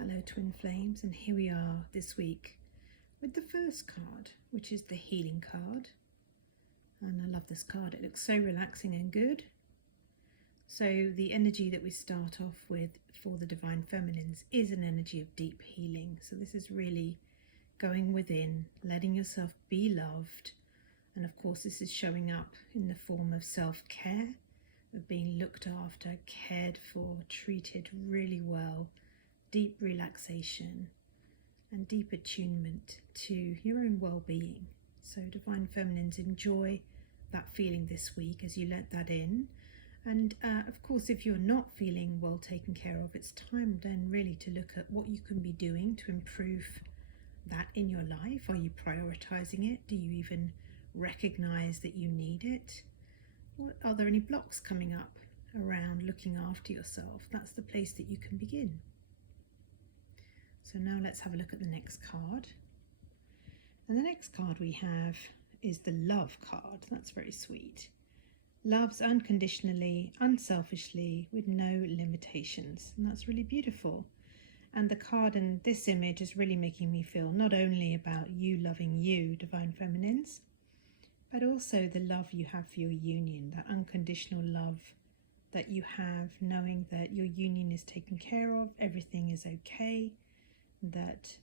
Hello Twin Flames, and here we are this week with the first card, which is the healing card. And I love this card, it looks so relaxing and good. So the energy that we start off with for the Divine Feminines is an energy of deep healing. So this is really going within, letting yourself be loved. And of course this is showing up in the form of self-care, of being looked after, cared for, treated really well. Deep relaxation and deep attunement to your own well-being. So Divine Feminines, enjoy that feeling this week as you let that in. And of course, if you're not feeling well taken care of, it's time then really to look at what you can be doing to improve that in your life. Are you prioritizing it? Do you even recognize that you need it? Are there any blocks coming up around looking after yourself? That's the place that you can begin. So now let's have a look at the next card. And the next card we have is the love card. That's very sweet. Loves unconditionally, unselfishly, with no limitations. And that's really beautiful. And the card in this image is really making me feel not only about you loving you, Divine Feminines, but also the love you have for your union, that unconditional love that you have, knowing that your union is taken care of, everything is okay, that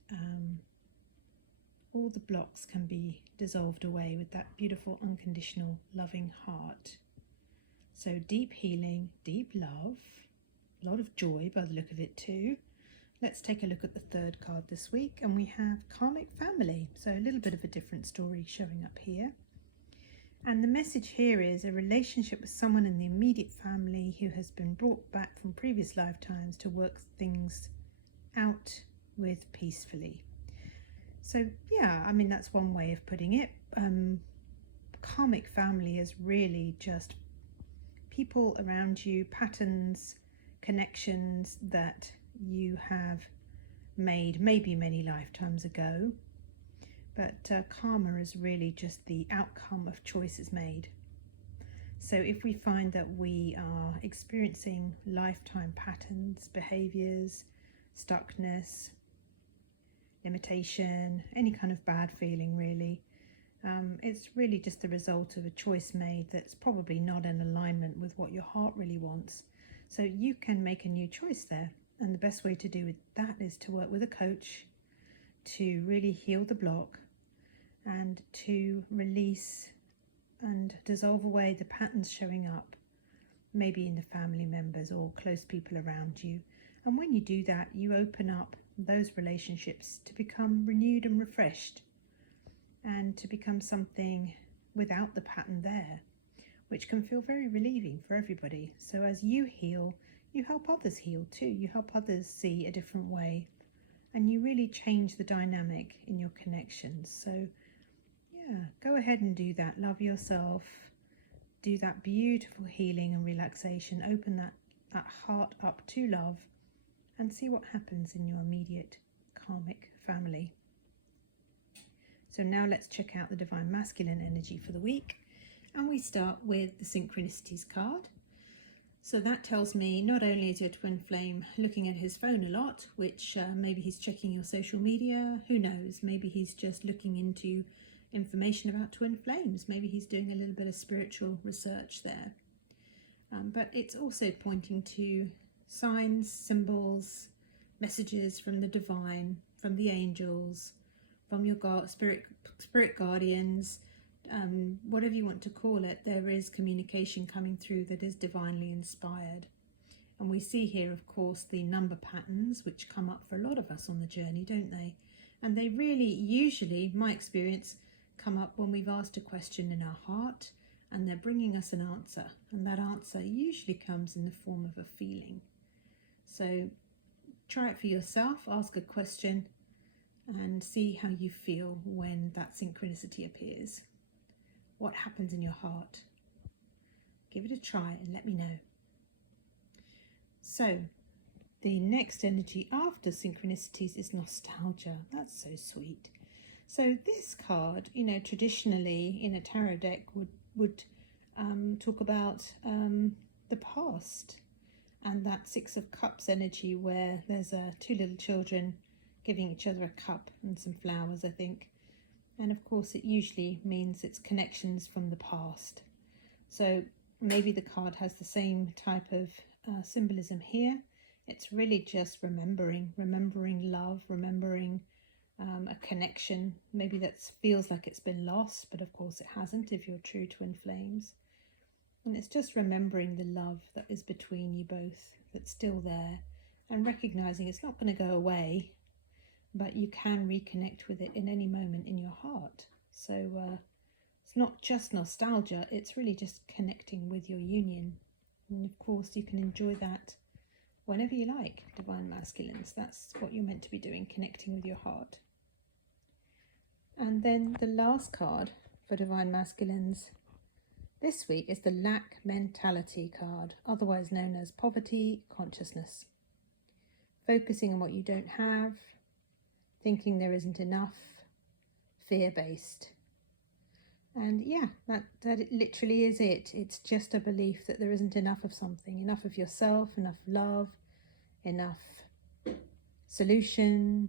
all the blocks can be dissolved away with that beautiful, unconditional, loving heart. So deep healing, deep love, a lot of joy by the look of it too. Let's take a look at the third card this week, and we have Karmic Family. So a little bit of a different story showing up here. And the message here is a relationship with someone in the immediate family who has been brought back from previous lifetimes to work things out with peacefully. So yeah, I mean, that's one way of putting it. Karmic family is really just people around you, patterns, connections that you have made maybe many lifetimes ago, but karma is really just the outcome of choices made. So if we find that we are experiencing lifetime patterns, behaviors, stuckness, limitation, any kind of bad feeling really, it's really just the result of a choice made that's probably not in alignment with what your heart really wants. So you can make a new choice there, and the best way to do that is to work with a coach to really heal the block and to release and dissolve away the patterns showing up, maybe in the family members or close people around you. And when you do that, you open up those relationships to become renewed and refreshed, and to become something without the pattern there, which can feel very relieving for everybody. So as you heal, you help others heal too. You help others see a different way, and you really change the dynamic in your connections. So yeah, go ahead and do that. Love yourself. Do that beautiful healing and relaxation. Open that heart up to love, and see what happens in your immediate karmic family. So now let's check out the Divine Masculine energy for the week. And we start with the Synchronicities card. So that tells me not only is your twin flame looking at his phone a lot, which maybe he's checking your social media, who knows, maybe he's just looking into information about twin flames, maybe he's doing a little bit of spiritual research there. But it's also pointing to signs, symbols, messages from the divine, from the angels, from your spirit guardians, whatever you want to call it. There is communication coming through that is divinely inspired. And we see here, of course, the number patterns which come up for a lot of us on the journey, don't they? And they really usually, my experience, come up when we've asked a question in our heart and they're bringing us an answer, and that answer usually comes in the form of a feeling. So try it for yourself, ask a question and see how you feel when that synchronicity appears. What happens in your heart? Give it a try and let me know. So the next energy after synchronicities is nostalgia. That's so sweet. So this card, you know, traditionally in a tarot deck would talk about the past, and that Six of Cups energy where there's two little children giving each other a cup and some flowers, I think. And of course it usually means it's connections from the past. So maybe the card has the same type of symbolism here. It's really just remembering love, remembering a connection. Maybe that feels like it's been lost, but of course it hasn't if you're true twin flames. And it's just remembering the love that is between you both, that's still there, and recognizing it's not going to go away, but you can reconnect with it in any moment in your heart. So it's not just nostalgia, it's really just connecting with your union. And of course you can enjoy that whenever you like, Divine Masculines. That's what you're meant to be doing, connecting with your heart. And then the last card for Divine Masculines this week is the Lack Mentality card, otherwise known as Poverty Consciousness. Focusing on what you don't have, thinking there isn't enough, fear-based. And yeah, that literally is it. It's just a belief that there isn't enough of something, enough of yourself, enough love, enough solution,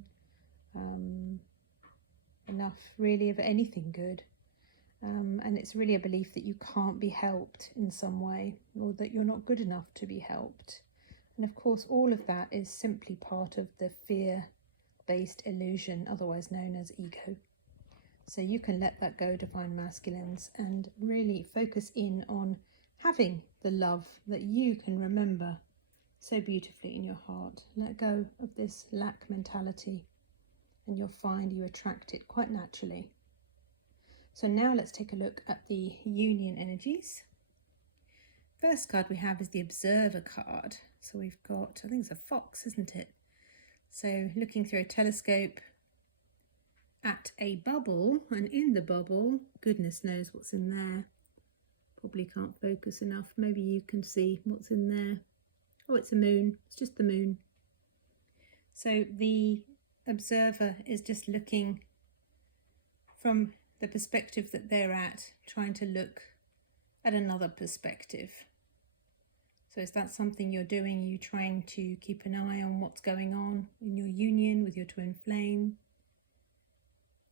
enough really of anything good. And it's really a belief that you can't be helped in some way, or that you're not good enough to be helped. And of course all of that is simply part of the fear-based illusion, otherwise known as ego. So you can let that go, Divine Masculines, and really focus in on having the love that you can remember so beautifully in your heart. Let go of this lack mentality and you'll find you attract it quite naturally. So now let's take a look at the union energies. First card we have is the Observer card. So we've got, I think it's a fox, isn't it? So looking through a telescope at a bubble, and in the bubble, goodness knows what's in there. Probably can't focus enough. Maybe you can see what's in there. Oh, it's a moon. It's just the moon. So the observer is just looking from the perspective that they're at, trying to look at another perspective. So is that something you're doing? Are you trying to keep an eye on what's going on in your union with your twin flame?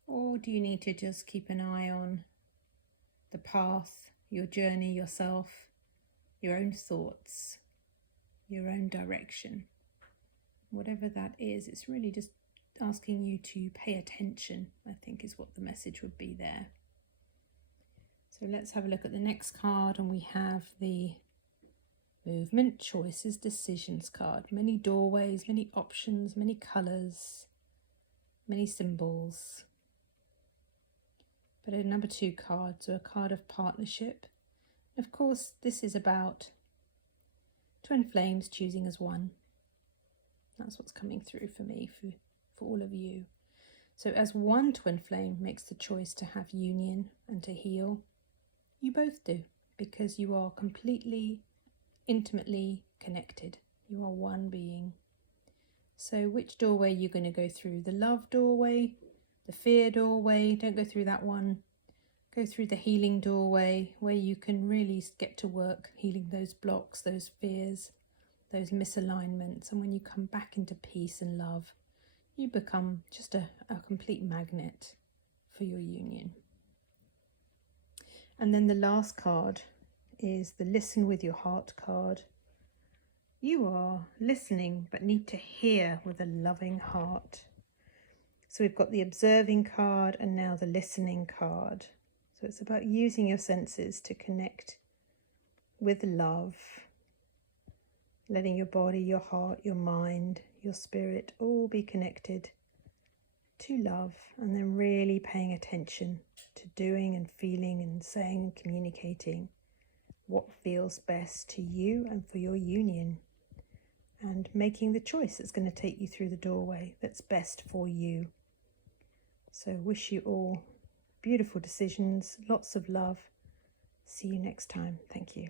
Or do you need to just keep an eye on the path, your journey, yourself, your own thoughts, your own direction? Whatever that is, it's really just asking you to pay attention, I think is what the message would be there. So let's have a look at the next card, and we have the Movement, Choices, Decisions card. Many doorways, many options, many colours, many symbols. But a number 2 card, so a card of partnership. Of course, this is about twin flames choosing as one. That's what's coming through for me, for all of you. So as one twin flame makes the choice to have union and to heal, you both do, because you are completely, intimately connected. You are one being. So which doorway are you going to go through? The love doorway? The fear doorway? Don't go through that one. Go through the healing doorway, where you can really get to work healing those blocks, those fears, those misalignments. And when you come back into peace and love, you become just a complete magnet for your union. And then the last card is the Listen with Your Heart card. You are listening but need to hear with a loving heart. So we've got the Observing card and now the Listening card. So it's about using your senses to connect with love, letting your body, your heart, your mind, your spirit all be connected to love, and then really paying attention to doing and feeling and saying and communicating what feels best to you and for your union, and making the choice that's going to take you through the doorway that's best for you. So wish you all beautiful decisions, lots of love. See you next time. Thank you.